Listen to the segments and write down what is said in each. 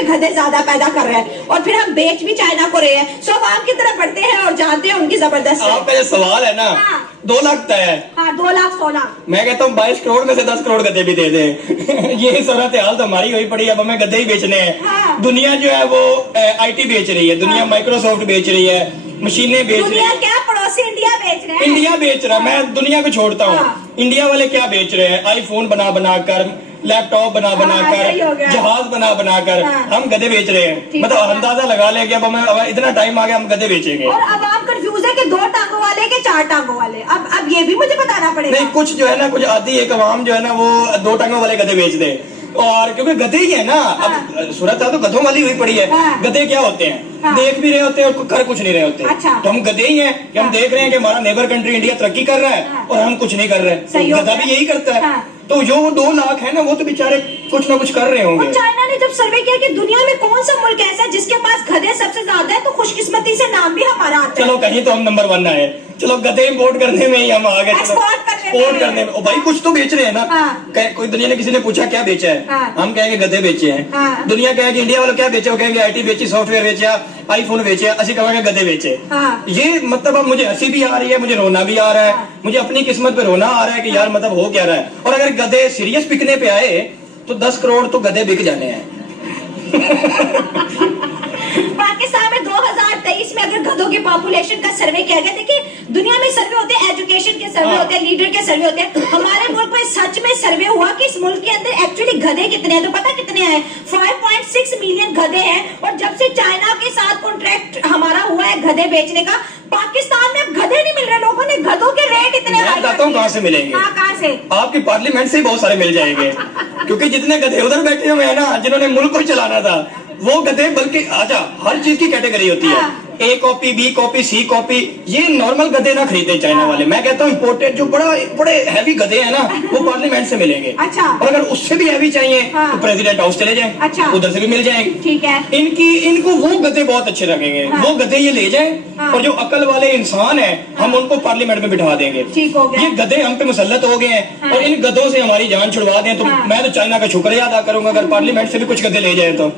में गधे ज्यादा पैदा कर रहे हैं और फिर हम बेच भी चाइना को रहे हैं। सो आवाम की तरफ बढ़ते हैं और जानते हैं उनकी जबरदस्त। आपका जो सवाल है ना, 2 लाख तय है। हाँ, 2 लाख 100 लाख। मैं कहता हूँ 22 करोड़ में से 10 करोड़ गधे भी दे दे। ये सूरत हाल तो हमारी हुई पड़ी है, अब हमें गधे ही बेचने हैं। दुनिया जो है वो IT बेच रही है, दुनिया माइक्रोसॉफ्ट बेच रही है, मशीनें बेच रही है। क्या पड़ोसी इंडिया बेच रहे हैं? इंडिया बेच रहा है, मैं दुनिया को छोड़ता हूँ। इंडिया वाले क्या बेच रहे हैं? आईफोन बना बना कर, लैपटॉप बना बना कर, जहाज बना बना कर हम गधे बेच रहे हैं। मतलब अंदाजा लगा ले कि अब हमें इतना टाइम आ गया, हम गधे बेचेंगे। और अब आप कंफ्यूज है कि 2 टांगों वाले के 4 टांगों वाले। अब ये भी मुझे बताना पड़ेगा। नहीं, कुछ जो है ना, कुछ आधी एक अवाम जो है ना वो 2 टांगों वाले गधे बेच दे। और क्योंकि गधे ही है ना, अब सूरत हाल तो गधों वाली हुई पड़ी है। गधे क्या होते हैं? देख भी रहे होते हैं और कर कुछ नहीं रहे होते। तो हम गधे ही हैं कि हम देख रहे हैं कि हमारा नेबर कंट्री इंडिया तरक्की कर रहा है और हम कुछ नहीं कर रहे। तो गधा भी यही करता है। तो जो 2 लाख है ना, वो तो बेचारे कुछ ना कुछ कर रहे होंगे। चाइना ने जब सर्वे किया कि दुनिया में कौन सा मुल्क ऐसा है जिसके पास गधे सबसे ज्यादा है, तो खुशकिस्मती से नाम भी हमारा आता है। चलो कहीं तो हम नंबर 1 आए। चलो गधे इंपोर्ट करने में ही हम आ गए, एक्सपोर्ट करने में। भाई कुछ तो बेच रहे हैं ना। कोई दुनिया ने किसी ने पूछा क्या बेचा है, हम कहेंगे गधे बेचे हैं। दुनिया कहेगी इंडिया वालों क्या बेचे, वो कहेंगे IT बेची, सॉफ्टवेयर बेचा, आईफोन बेचे, असि कहेंगे गधे बेचे। ये मतलब अब मुझे हंसी भी आ रही है, मुझे रोना भी आ रहा है, मुझे अपनी किस्मत पे रोना आ रहा है कि यार मतलब हो क्या रहा है। और अगर गधे सीरियस बिकने पे आए तो 10 करोड़ तो गधे बिक जाने हैं। पाकिस्तान में 2023 में अगर गधों की पॉपुलेशन का सर्वे किया गया, देखिए दुनिया में सर्वे होते हैं, एजुकेशन के सर्वे होते हैं, लीडर के सर्वे होते हैं। हमारे मुल्क में सच में सर्वे हुआ कि इस मुल्क के अंदर एक्चुअली गधे कितने हैं, तो पता कितने हैं? 5.6 मिलियन गधे हैं। और जब से चाइना के साथ कॉन्ट्रैक्ट हमारा हुआ है गधे बेचने का, पाकिस्तान में अब गधे नहीं मिल रहे। लोगों ने गधों के रेट इतने मैं बताता हूँ कहाँ से मिलेंगे। कहाँ से? आपकी पार्लियामेंट से ही बहुत सारे मिल जाएंगे। क्योंकि जितने गधे उधर बैठे हुए हैं ना, जिन्होंने मुल्क को चलाना था, वो गधे, बल्कि आजा हर चीज की कैटेगरी होती है, A copy, B copy, C copy. ये नॉर्मल गधे ना खरीदे चाइना वाले। मैं कहता हूँ इम्पोर्टेड जो बड़े हैवी गधे हैं ना, वो पार्लियामेंट से मिलेंगे। और अगर उससे भी हैवी चाहिए तो प्रेसिडेंट हाउस चले जाएं, उधर से भी मिल जाएंगे। ठीक है। इनको वो गधे बहुत अच्छे लगेंगे। वो गधे ये ले जाएं और जो अकल वाले इंसान है हम उनको पार्लियामेंट में बिठा देंगे। ठीक हो गया। ये गधे हम पे मुसल्लत हो गए हैं और इन गधों से हमारी जान छुड़वा दें तो मैं तो चाइना का शुक्रिया अदा करूंगा अगर पार्लियामेंट से भी कुछ गधे ले जाए तो।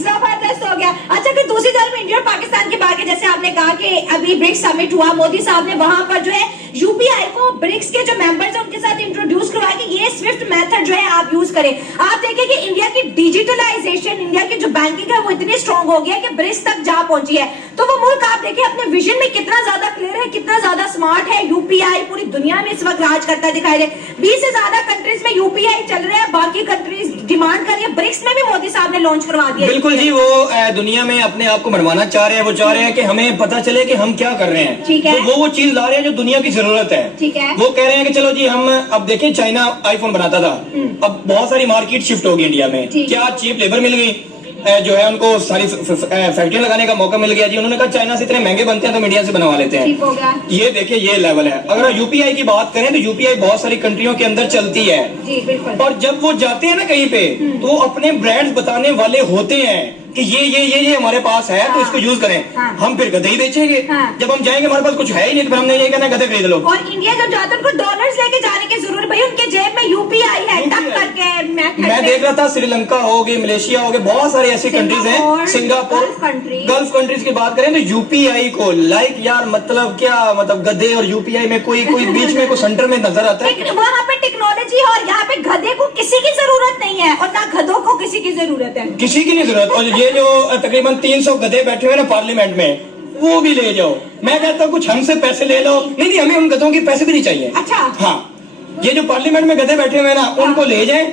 जबरदस्त हो गया। अच्छा, फिर दूसरी तरफ इंडिया और पाकिस्तान की बात है, जैसे आपने कहा कि अभी ब्रिक्स समिट हुआ, मोदी साहब ने वहां पर जो है UPI को ब्रिक्स के जो मेंबर्स हैं उनके साथ इंट्रोड्यूस करवाया कि ये स्विफ्ट मेथड जो है आप यूज करें। आप देखिए कि इंडिया की डिजिटलाइजेशन, इंडिया की जो बैंकिंग है वो इतनी स्ट्रॉन्ग हो गया कि ब्रिक्स तक जा पहुंची है। तो वो मुल्क आप देखिए अपने विजन में कितना ज्यादा क्लियर है, कितना ज्यादा स्मार्ट है। UPI पूरी दुनिया में इस वक्त राज करता दिखाई दे। 20 से ज्यादा कंट्रीज में UPI चल रहे हैं, बाकी कंट्रीज डिमांड कर रही है। ब्रिक्स में भी मोदी साहब ने लॉन्च करवा दिया। बिल्कुल जी, वो दुनिया में अपने आप को मनवाना चाह रहे हैं। वो चाह रहे हैं कि हमें पता चले कि हम क्या कर रहे हैं। ठीक है। तो वो चीज ला रहे हैं जो दुनिया की जरूरत है। ठीक है। वो कह रहे हैं कि चलो जी हम अब देखें, चाइना आईफोन बनाता था, अब बहुत सारी मार्केट शिफ्ट होगी इंडिया में। क्या चीप लेबर मिल गई, जो है उनको सारी फैक्ट्रियां लगाने का मौका मिल गया जी। उन्होंने कहा चाइना से इतने महंगे बनते हैं तो इंडिया से बनवा लेते हैं। ये देखिए ये लेवल है। अगर UPI की बात करें तो UPI बहुत सारी कंट्रियों के अंदर चलती है जी, बिल्कुल। और जब वो जाते हैं ना कहीं पे तो वो अपने ब्रांड्स बताने वाले होते हैं कि ये हमारे पास है तो इसको यूज करें। हम फिर गधे ही बेचेंगे। जब हम जाएंगे हमारे पास कुछ है ही नहीं तो हमने ये कहना गधे खरीद लो। और इंडिया जब जाते हैं उनको डॉलर्स लेके जाने की जरूरत, भाई उनके जेब में UPI है, टक करके मैं देख रहा था श्रीलंका हो गई, मलेशिया हो गए, बहुत सारी ऐसी कंट्रीज हैं, सिंगापुर, गल्फ कंट्रीज की बात करें तो UPI को लाइक यार मतलब क्या, मतलब गधे और UPI में कोई बीच में कोई सेंटर में नजर आता है। वहाँ पे टेक्नोलॉजी और यहाँ पे गधे को किसी की जरूरत नहीं है और ना गधों को किसी की जरूरत है, किसी की नहीं जरूरत। और ये जो तकरीबन 300 गधे बैठे हुए ना पार्लियामेंट में, वो भी ले जाओ। मैं कहता हूँ कुछ हमसे पैसे ले लो। नहीं, हमें उन गधों के पैसे भी नहीं चाहिए। अच्छा। हाँ, ये जो पार्लियामेंट में गधे बैठे हुए हैं ना, उनको ले जाएं,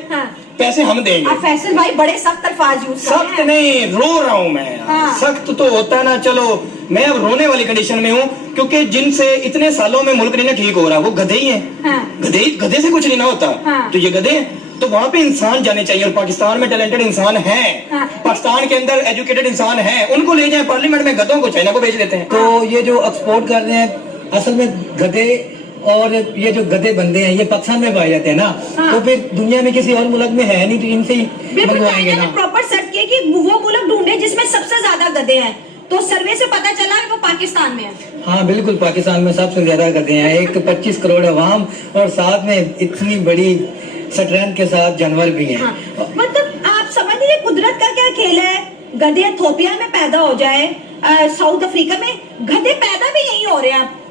पैसे हम देंगे। फैसल भाई बड़े सख्त अल्फाज यूज कर रहे हैं। सख्त नहीं, रो रहा हूँ मैं। सख्त तो होता है ना, चलो मैं अब रोने वाली कंडीशन में हूँ क्योंकि जिनसे इतने सालों में मुल्क नहीं ना ठीक हो रहा वो गधे ही हैं। गधे से कुछ नहीं ना होता। तो ये गधे तो वहाँ पे इंसान जाने चाहिए और पाकिस्तान में टैलेंटेड इंसान हैं। पाकिस्तान के अंदर एजुकेटेड इंसान हैं, उनको ले जाए पार्लियामेंट में, गधों को चाइना को बेच देते हैं। तो ये जो एक्सपोर्ट कर रहे हैं असल में गधे, और ये जो गधे बंदे हैं ये पाकिस्तान में पाए जाते हैं ना। तो फिर दुनिया में किसी और मुल्क में है नहीं तो इनसे ही मंगवाएंगे ना। प्रॉपर सर्च किया कि वो मुल्क ढूंढे जिसमें सबसे ज्यादा गधे हैं, तो सर्वे से पता चला कि वो पाकिस्तान में है। हाँ बिल्कुल, पाकिस्तान में सबसे ज्यादा गधे हैं। एक 25 करोड़ अवाम और साथ में इतनी बड़ी स्ट्रेंथ के साथ जानवर भी हैं। मतलब आप समझ लीजिए कुदरत का क्या खेल है। गधे इथोपिया में पैदा हो जाए, साउथ अफ्रीका में, गधे पैदा भी यही हो रहे हैं।